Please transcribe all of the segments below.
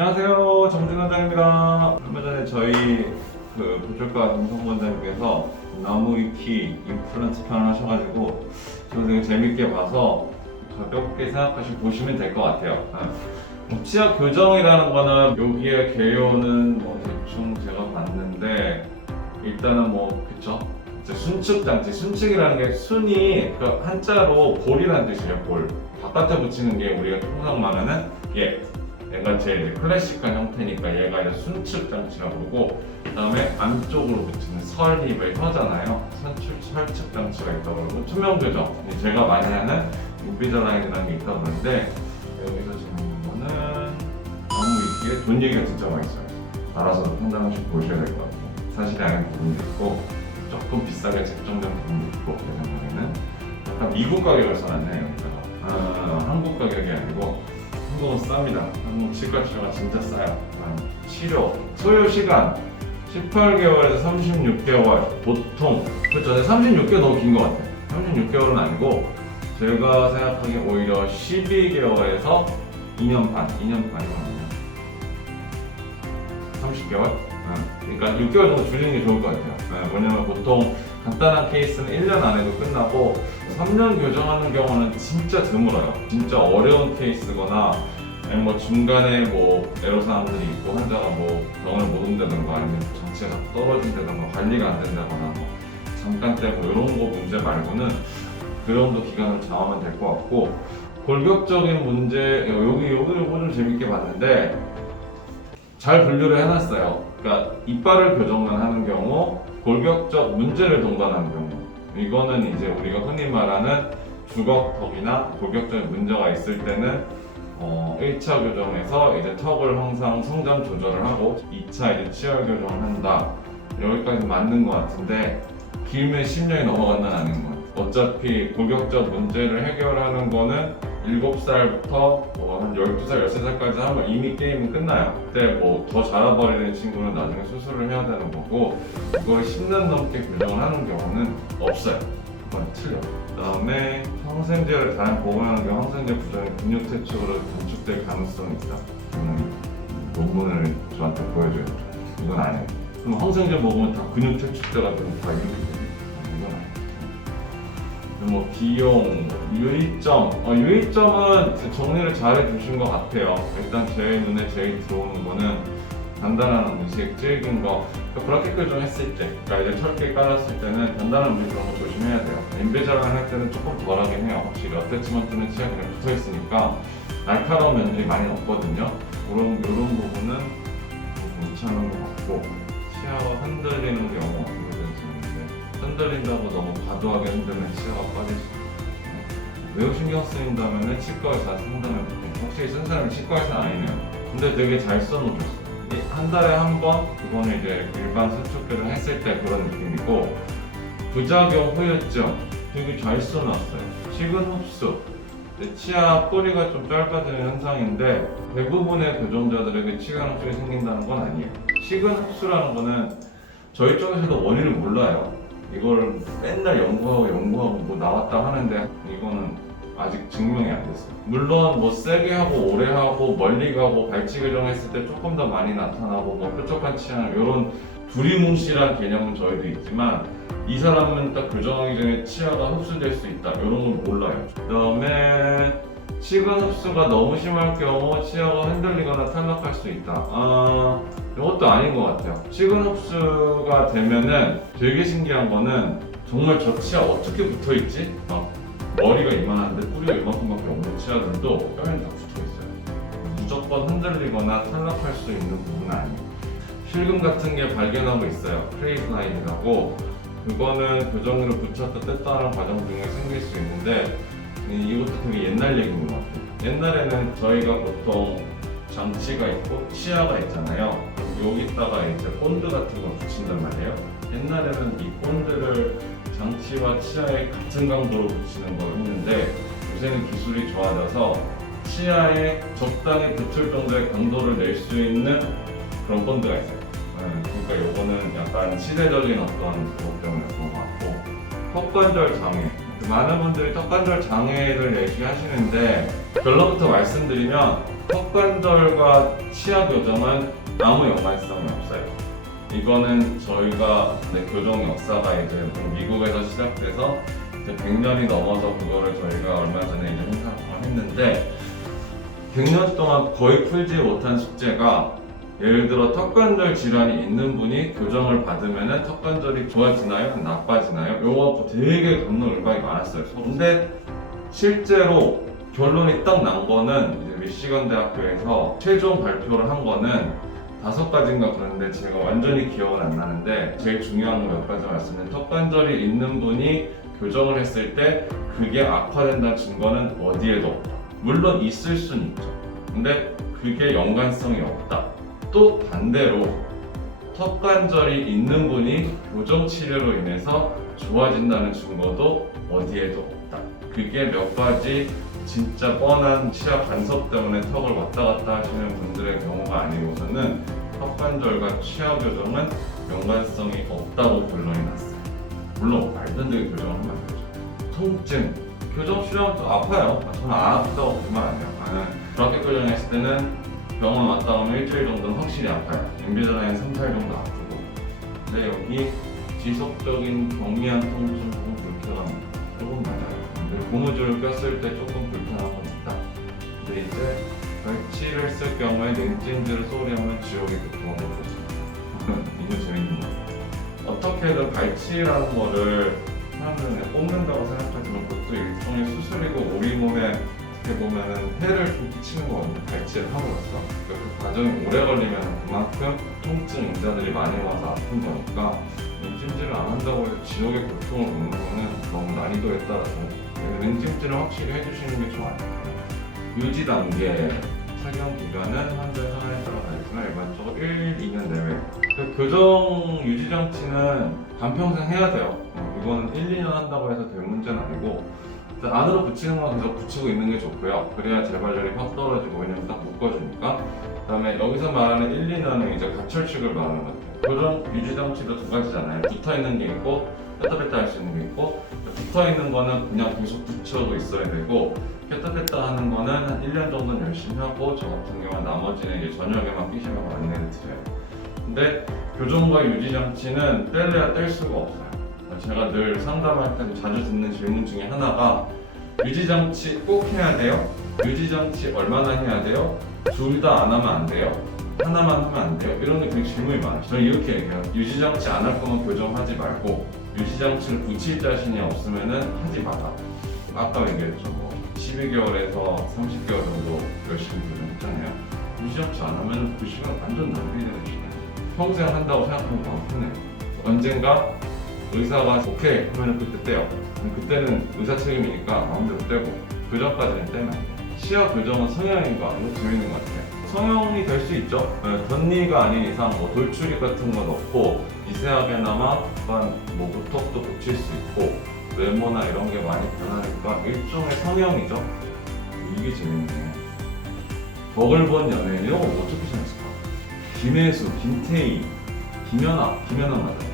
안녕하세요, 정준 원장입니다. 얼마 전에 저희 부족과 김성 원장님께서 나무위키 임플란트 편을 하셔가지고 저도 되게 재밌게 봐서 가볍게 생각하시고 보시면 될 것 같아요. 치아 교정이라는 거는 여기에 개요는 뭐 대충 제가 봤는데 일단은 뭐 그쵸? 이제 순측 장치, 순측이라는 게 순이 그 한자로 볼이라는 뜻이에요. 볼. 바깥에 붙이는 게 우리가 통상 말하는 얘가 제일 클래식한 형태니까 얘가 이제 순측 장치라고 그러고, 그 다음에 안쪽으로 붙이는 설립을 혀잖아요. 설측 장치가 있다고 그러고, 투명 교정, 제가 많이 하는 인비저라인이라는 게 있다고 그러는데, 여기서 재밌는 거는 나무위키에 돈 얘기가 진짜 많이 있어요. 알아서 판단하시고 보셔야 될 것 같아요. 사실이 아닌 부분도 있고 조금 비싸게 책정된 부분도 있고, 제 생각에는 약간 미국 가격을 써놨네요. 여기다가 한국 가격이 아니고 한국은 쌉니다. 한국 치과 치료가 진짜 싸요. 치료 소요 시간 18개월에서 36개월 보통. 그렇죠. 36개월 너무 긴 것 같아요. 36개월은 아니고 제가 생각하기에 오히려 12개월에서 2년 반이거든요. 30개월? 그러니까 6개월 정도 줄이는 게 좋을 것 같아요. 왜냐면 보통 간단한 케이스는 1년 안에도 끝나고 3년 교정하는 경우는 진짜 드물어요. 진짜 어려운 케이스거나 아니면 뭐 중간에 뭐 애로사항들이 있고 환자가 뭐 병원을 못 온다든가 아니면 장치가 떨어진다든가 관리가 안 된다거나 뭐 잠깐 떼고 이런 거 문제 말고는 그 정도 기간을 잡으면 될 것 같고, 골격적인 문제 요거 좀 재밌게 봤는데 잘 분류를 해놨어요. 그러니까 이빨을 교정만 하는 경우, 골격적 문제를 동반하는 경우, 이거는 이제 우리가 흔히 말하는 주걱턱이나 골격적인 문제가 있을 때는 1차 교정에서 이제 턱을 항상 성장 조절을 하고 2차 이제 치열 교정을 한다. 여기까지 맞는 것 같은데 길면 10년이 넘어간다는 아닌 것 같아요. 어차피 골격적 문제를 해결하는 거는 7살부터 한 12살, 13살까지 하면 이미 게임은 끝나요. 그때 뭐 더 자라버리는 친구는 나중에 수술을 해야 되는 거고, 이걸 10년 넘게 교정을 하는 경우는 없어요. 그건 틀려요. 그 다음에 항생제를 다량 복용하는 경우 항생제 부정이 근육 퇴축으로 단축될 가능성이 있다. 논문을 저한테 보여줘야죠. 이건 아니에요. 그럼 항생제 먹으면 다 근육 퇴축돼가지고 다 이렇게 됩니다. 이건 아니에요. 뭐 비용, 유의점은 정리를 잘 해주신 것 같아요. 일단 제 눈에 제일 들어오는 거는 단단한 음식, 질긴 거, 브라켓 교정 했을 때, 그러니까 이제 철길 깔았을 때는 단단한 음식 그런 거 조심해야 돼요. 인베저랑 할 때는 조금 덜하긴 해요. 확실히 어태치먼트는 치아 그냥 붙어 있으니까 날카로운 면적이 많이 없거든요. 이런 부분은 좀 괜찮은 것 같고, 치아가 흔들리는 경우 흔들린다고 너무 과도하게 흔들면 치아가 빠질 수 있어요. 매우 신경 쓰인다면 치과의사 상담해볼게요. 확실히 쓴 사람이 치과의사 아니네요. 근데 되게 잘 써놓으셨어요. 한 달에 한 번, 그거는 이제 일반 수축교정 했을 때 그런 느낌이고, 부작용 후유증 되게 잘 써놨어요. 식은 흡수, 치아 뿌리가 좀 짧아지는 현상인데 대부분의 교정자들에게 치간 흡수가 생긴다는 건 아니에요. 식은 흡수라는 거는 저희 쪽에서도 원인을 몰라요. 이걸 맨날 연구하고 뭐 나왔다 하는데 이거는 아직 증명이 안 됐어요. 물론 뭐 세게 하고 오래 하고 멀리 가고 발치 교정했을 때 조금 더 많이 나타나고 뭐 뾰족한 치아 이런 두리뭉실한 개념은 저희도 있지만, 이 사람은 딱 교정하기 전에 치아가 흡수될 수 있다 이런 걸 몰라요. 그 다음에 식은 흡수가 너무 심할 경우 치아가 흔들리거나 탈락할 수 있다. 이것도 아닌 것 같아요. 식은 흡수가 되면은 되게 신기한 거는 정말 저 치아 어떻게 붙어있지? 머리가 이만한데 뿌리가 이만큼밖에 없는 치아들도 뼈에 다 붙어있어요. 무조건 흔들리거나 탈락할 수 있는 부분은 아니에요. 실금 같은 게 발견하고 있어요. 크레이브나이드라고. 그거는 교정기로 붙였다 뗐다 하는 과정 중에 생길 수 있는데 이것도 되게 옛날 얘기인 것 같아요. 옛날에는 저희가 보통 장치가 있고 치아가 있잖아요. 여기다가 이제 본드 같은 걸 붙인단 말이에요. 옛날에는 이 본드를 장치와 치아에 같은 강도로 붙이는 걸 했는데 요새는 기술이 좋아져서 치아에 적당히 붙을 정도의 강도를 낼 수 있는 그런 본드가 있어요. 그러니까 요거는 약간 시대적인 어떤 그것 때문에 그런 것 같고, 턱관절 장애, 많은 분들이 턱관절 장애를 얘기하시는데 결론부터 말씀드리면 턱관절과 치아 교정은 아무 연관성이 없어요. 이거는 저희가 교정 역사가 이제 미국에서 시작돼서 이제 100년이 넘어서 그거를 저희가 얼마 전에 이제 행사를 했는데 100년 동안 거의 풀지 못한 숙제가 예를 들어 턱관절 질환이 있는 분이 교정을 받으면 턱관절이 좋아지나요? 나빠지나요? 이거 갖고 되게 감론을박이 많았어요. 근데 실제로 결론이 딱 난 거는 이제 미시건 대학교에서 최종 발표를 한 거는 5가지인가 그런데 제가 완전히 기억은 안 나는데 제일 중요한 거 몇 가지 말씀드리면 턱관절이 있는 분이 교정을 했을 때 그게 악화된다는 증거는 어디에도 없다. 물론 있을 수는 있죠. 근데 그게 연관성이 없다. 또 반대로 턱관절이 있는 분이 교정 치료로 인해서 좋아진다는 증거도 어디에도 없다. 그게 몇 가지 진짜 뻔한 치아 간섭 때문에 턱을 왔다 갔다 하시는 분들의 경우가 아니고서는 턱관절과 치아 교정은 연관성이 없다고 결론이 났어요. 물론 말도 안 되게 교정을 하면 안 되죠. 통증, 교정 치료하면 또 아파요. 저는 안 아프다고 그말 안 해요. 나는 중학교 교정했을 때는 병원 왔다 오면 일주일 정도는 확실히 아파요. MB전에는 3, 4일 정도 아프고. 근데 여기 지속적인 경미한 통증 조금 불쾌감 조금 맞아요. 근데 고무줄을 꼈을 때 조금 불편한 건 있다. 근데 이제 발치를 쓸 경우에 냉찜질을 소홀히 하면 지옥의 고통을 모르죠. 이거 재밌는 거예요. 어떻게든 발치라는 거를 사람들은 그냥 뽑는다고 생각하지만 그것도 일종의 수술이고 우리 몸에 어떻게 보면은 해를 좀 끼치는 거거든요. 발치를 함으로써. 그 과정이 오래 걸리면 그만큼 통증 인자들이 많이 와서 아픈 거니까 냉찜질을 안 한다고 해서 지옥의 고통을 받는 거는 너무 난이도에 따라서 냉찜질을 확실히 해주시는 게 좋아요. 유지 단계 착용 기간은 환자의 상황에 따라 다르지만 일반적으로 1, 2년 내외. 그 교정 유지 장치는 반평생 해야 돼요. 이거는 1, 2년 한다고 해서 될 문제는 아니고 안으로 붙이는 건 계속 붙이고 있는 게 좋고요. 그래야 재발률이 확 떨어지고 왜냐면 딱 묶어주니까. 그 다음에 여기서 말하는 1, 2년은 이제 가철축을 말하는 것 같아요. 교정 유지 장치도 2가지잖아요. 붙어있는 게 있고 뺐다 뺐다 할 수 있는 게 있고 붙어있는 거는 그냥 계속 붙여도 있어야 되고 뺐다 뺐다 하는 거는 한 1년 정도는 열심히 하고 저 같은 경우는 나머지는 이제 저녁에만 끼시라고 안내를 드려요. 근데 교정과 유지 장치는 뗄래야 뗄 수가 없어요. 제가 늘 상담할 때 자주 듣는 질문 중에 하나가 유지장치 꼭 해야 돼요? 유지장치 얼마나 해야 돼요? 둘 다 안 하면 안 돼요? 하나만 하면 안 돼요? 이런 게 되게 질문이 많아요. 저는 이렇게 얘기해요. 유지장치 안 할 거면 교정하지 말고 유지장치를 붙일 자신이 없으면 하지 마라. 아까 얘기했죠. 뭐 12개월에서 30개월 정도 열심히 교정했잖아요. 유지장치 안 하면 그 시간 완전 낭비되는 시간이에요. 평생 한다고 생각하면 마음 편해요. 언젠가 의사가 오케이 하면 그때 떼요. 그때는 의사 책임이니까 마음대로 떼고 그 전까지는 떼면 안 돼요. 치아 교정은 성형인가? 이거 재밌는 것 같아요. 성형이 될 수 있죠. 덧니가 아닌 이상 뭐 돌출입 같은 거 넣고 미세하게나마 뭐 보톡도 붙일 수 있고 외모나 이런 게 많이 변하니까 일종의 성형이죠. 이게 재밌네. 덕을 본 연예인 이런 거 어떻게 생각했을까? 김혜수, 김태희, 김연아 맞아요.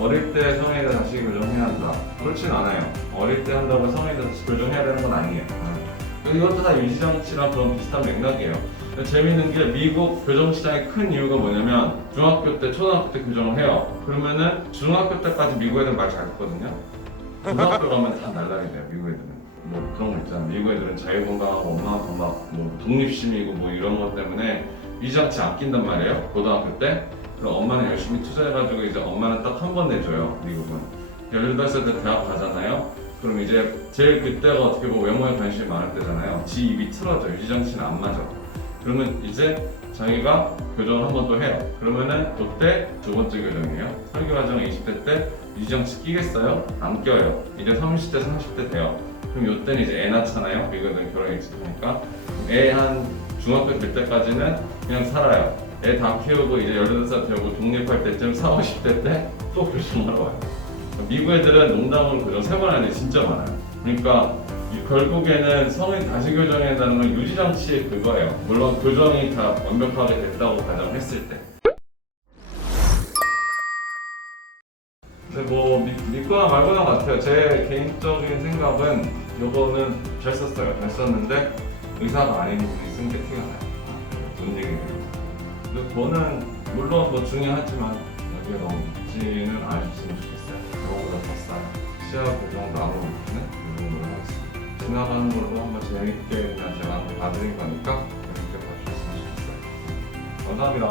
어릴 때 성인이 다시 교정해야 한다. 그렇진 않아요. 어릴 때 한다고 성인이 다시 교정해야 되는 건 아니에요. 이것도 다 유지장치랑 그런 비슷한 맥락이에요. 재밌는 게 미국 교정 시장의 큰 이유가 뭐냐면 중학교 때, 초등학교 때 교정을 해요. 그러면은 중학교 때까지 미국 애들은 말 잘 듣거든요. 고등학교 가면 다 날라게 돼요, 미국 애들은. 뭐 그런 거 있잖아. 미국 애들은 자유건강하고 엄마가 뭐 독립심이고 뭐 이런 것 때문에 유지장치 안 낀단 말이에요, 고등학교 때. 그럼 엄마는 열심히 투자해가지고 이제 엄마는 딱 한 번 내줘요, 미국은. 18살 때 대학 가잖아요. 그럼 이제 제일 그때가 어떻게 보면 외모에 관심이 많을 때잖아요. 지 입이 틀어져, 유지장치는 안 맞아. 그러면 이제 자기가 교정을 한 번 또 해요. 그러면은 그때 두 번째 교정이에요. 설교 과정 20대 때 유지장치 끼겠어요? 안 껴요. 이제 30대, 40대 돼요. 그럼 이때는 이제 애 낳잖아요. 미국은 결혼 일찍하니까. 애 한 중학교 될 때까지는 그냥 살아요. 애 다 키우고 이제 18살 되고 독립할 때쯤 40, 50대 때 또 교정하러 와요. 미국 애들은 농담으로 교정 3번 하는 애 진짜 많아요. 그러니까 결국에는 성인 다시 교정해야 한다는 건 유지장치의 그거예요. 물론 교정이 다 완벽하게 됐다고 가정했을 때. 근데 뭐 미과 말고는 같아요. 제 개인적인 생각은 요거는 잘 썼어요. 잘 썼는데 의사가 아닌 분이 쓴 게 티가 나요. 뭔 얘기예요? 근데 저는 물론 뭐 중요하지만 여기에 너무 묻지는 않으셨으면 좋겠어요. 이거보다 더 싸요. 시야 고정 나무는 이 정도로 하겠습니다. 지나가는 걸로 한번 재밌게 그냥 제가 한번 봐드린 거니까 재밌게 봐주셨으면 좋겠어요. 감사합니다.